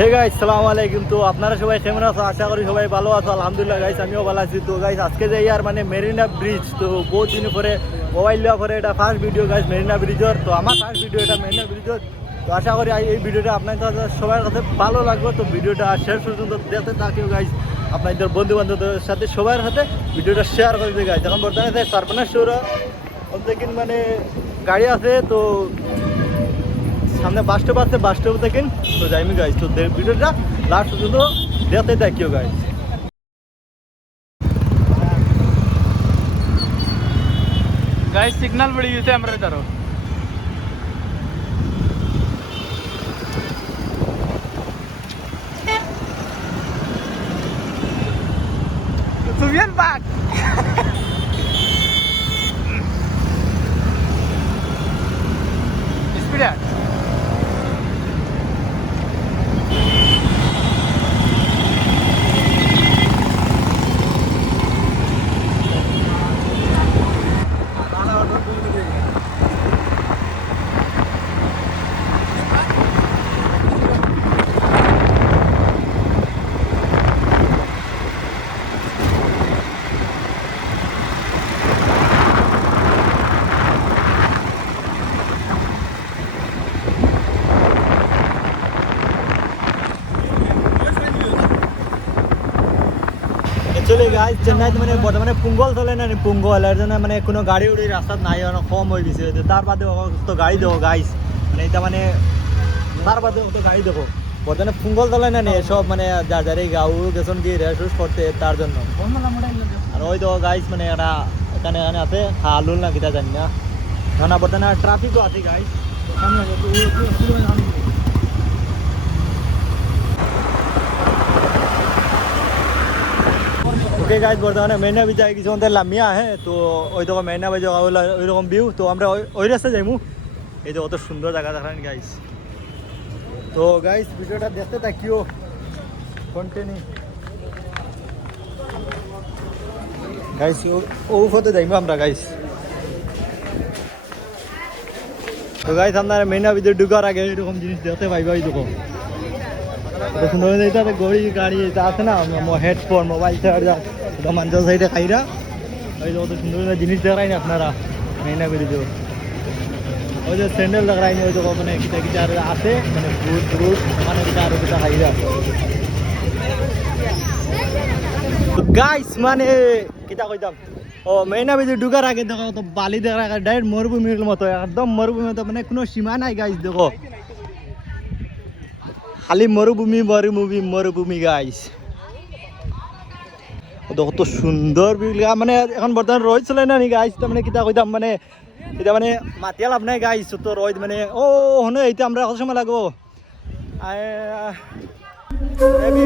Hey guys সালাম আলাইকুম। তো আপনারা সবাই কেমন আছো? আশা করি সবাই ভালো আছো। আলহামদুলিল্লাহ গাইস, আমিও ভালো আছি। তো গাইস আজকে যে ইয়ার মানে মেরিনা ব্রিজ, তো বহুত দিন পরে মোবাইল দেওয়ার পরে এটা ফার্স্ট ভিডিও গাইস মেরিনা ব্রিজের। তো আমার ফার্স্ট ভিডিও এটা মেরিনা ব্রিজের। তো আশা করি এই ভিডিওটা আপনাদের সবার কাছে ভালো লাগবে। তো ভিডিওটা শেষ পর্যন্ত দেখতে থাকিও গাইস, আপনাদের বন্ধু বান্ধবদের সাথে সবার সাথে ভিডিওটা শেয়ার করে দিবে গাইস। এখন বর্তমানে সারপানা শোরা অন্তকিন মানে গাড়ি আছে, তো সামনে বাস স্টপ দেখেন। তো যাইমি গাইস, তো ভিডিওটা লাস্ট পর্যন্ত দেখতে থাকিও গাইস। गाइस सिग्नल बड़ी यूं से हमारे तरफ सुवियन बाग स्पीड है। অ্যাকচুয়ালি গাইস চেন্নাইতে মানে বর্তমানে পোঙ্গল চলে না, পোঙ্গল এর জন্য মানে কোনো গাড়ি উড়ি রাস্তাত নাই, অনেক কম হয়ে গেছে। তার বাদে তো গাড়ি দেবো গাইস, মানে এটা মানে তার বাদে তো গাড়ি দেবো। বর্তমানে পোঙ্গল চলে না নি সব, মানে যার যারে গাউ গেছন কি রেস করতে তার জন্য। আর ওই তো গাইস মানে একটা এখানে এখানে আছে খালুল না কিটা জানি না, না বর্তমানে ট্রাফিকও আছে গাইস। ওকে গাইজ বর্তমানে মেরিনা বিচ আই কিছু আমাদের লামিয়া হ্যাঁ। তো ওই দেখো মেরিনা বিচ ওই রকম ভিউ। তো আমরা ওই রাস্তায় যাইমু। এই যে কত সুন্দর জায়গা দেখান গাইজ। তো গাইজ ভিডিওটা দেখতে থাকিও কন্টিনিউ গাইজ। ও হতে যাইমু আমরা গাইজ। তো গাইজ আপনারা মেরিনা বিচে ঢুকার আগে এরকম জিনিস দেখতে পাইবা। ওই দেখো সুন্দর এটা গড়ি গাড়ি এটা আছে না, হেডফোন মোবাইল চার্জার মানুষের সাইডে খাইরা। ওই যে কত সুন্দর জিনিস দেখাই না আপনারা মেরিনা ব্রিজে। ওই যে স্যান্ডেল দেখাই না, ওই যে মানে কিটা কিটা আর আছে মানে বুট বুট ওখানে কিটা আর কিটা খাইরা। গাইস মানে কিটা কইতাম, ও মেরিনা ব্রিজে ঢুকার আগে দেখো তো বালি দেখার আগে ডাইরেক্ট মরুভূমির মতো, একদম মরুভূমির মতো, মানে কোনো সীমা নাই গাইস। দেখো খালি মরুভূমি মরুভূমি মরুভূমি গাইস। কত সুন্দর মানে এখন বর্তমানে রোদ চলে না নি গাইস। তো মানে কিতা কইতাম মানে এটা মানে মাতিয়া লাভ নাই গাইস। তো রোদ মানে ও হনে এইটা আমরা কত সময় লাগবো, মেবি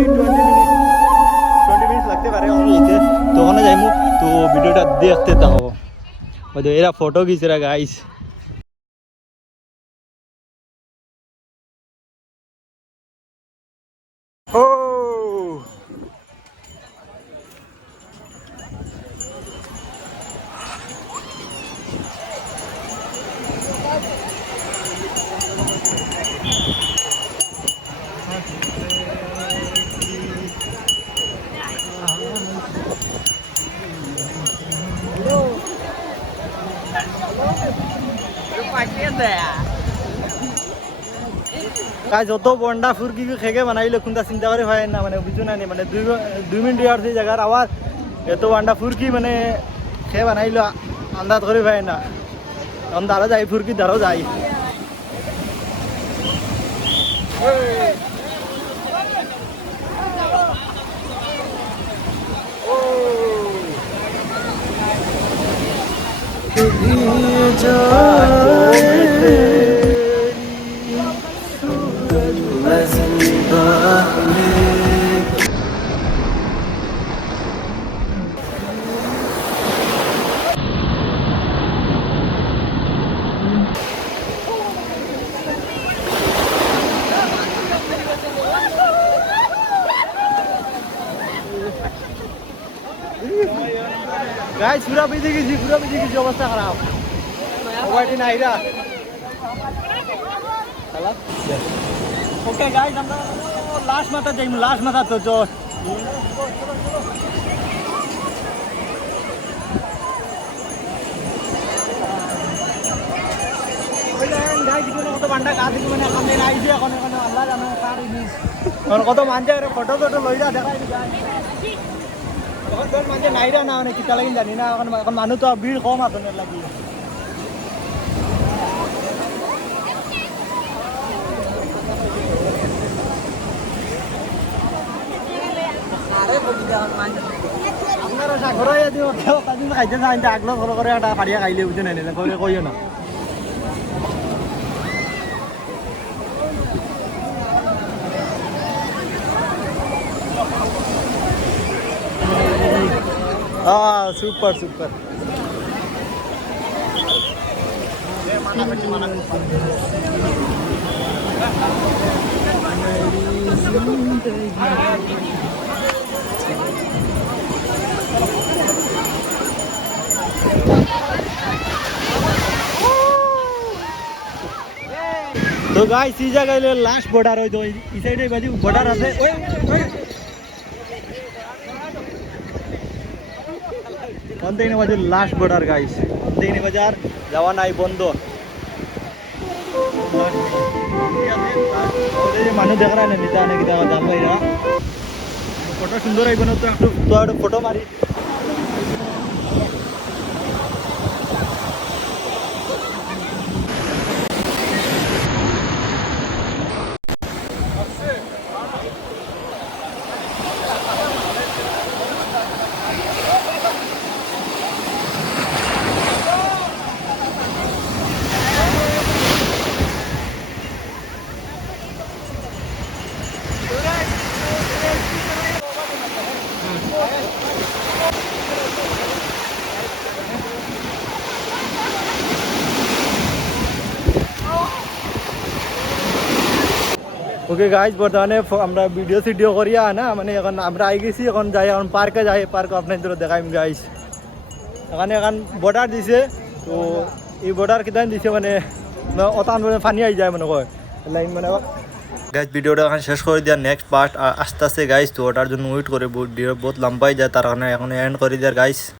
20 মিনিট লাগতে পারে এইতে। তো ওখানে যাইমু। তো ভিডিওটা দেখতে থাকো। ওই তো এরা ফটো খিচরা গাইস। ও যত বন্ডা ফুরকি খেগে বানাইলে কোনটা চিন্তা করে হয় না, মানে বুঝো না নি, মানে 2 মিনিট আর সেই জায়গার আবার এত বান্ডা ফুরকি মানে খেয়ে বানাইলো আন্দাজ করে হয় না। তখন দাঁড়া যাই ফুরকি দাঁড়াও যাই। গাইস পুরা বেজে গেছি অবস্থা খারাপ। ওয়াইটি নাইরা ওকে গাইস আমরা লাস্ট মাথা যাই লাস্ট মাথা তো চল কত মানছে ফটো টটো লই যা দেখাই এখন তোর মানছে নাইরা না মানে কিতা লাগিন জানি না এখন এখন মানুষ তো ভিড় কম আছে লাগি আপনারা সাগরে দিও তাদিন খাইতে চাই আগলো ফলো করে একটা ফাড়িয়া খাইলে বুঝে নাই কইও না సూపర్ సూపర్ तो गाइस ई जगह लास्ट बॉर्डर है तो इस साइड बाजू बॉर्डर আছে কোন দিনে বাজু লাস্ট বর্ডার গাইস দিনে বাজার যাওয়া নাই বন্ধ মানুষ দেখা না নিতা নাকি দেখা জান ভাইরা ফটো সুন্দর আইব না তো একটু ফটো মারি ওকে গাইজ বর্তমানে আমরা ভিডিও করিয়া না মানে এখন আমরা আই গেছি এখন যাই এখন পার্কে যাই পার্ক আপনাদের দেখাইম গাইজ এখানে এখন বর্ডার দিছে তো এই বর্ডার কিদান দিছে মানে অতান পানি আই যায় মনে কয় লাইন মানে গাইজ ভিডিওটা এখন শেষ করে দিয়া নেক্সট পার্ট আস্তে আস্তে গাইজ তো ওটার জন্য ওয়েট করে ভিডিও বহুত লম্বাই যায় তার কারণে এখন এন্ড করে দেওয়ার গাইজ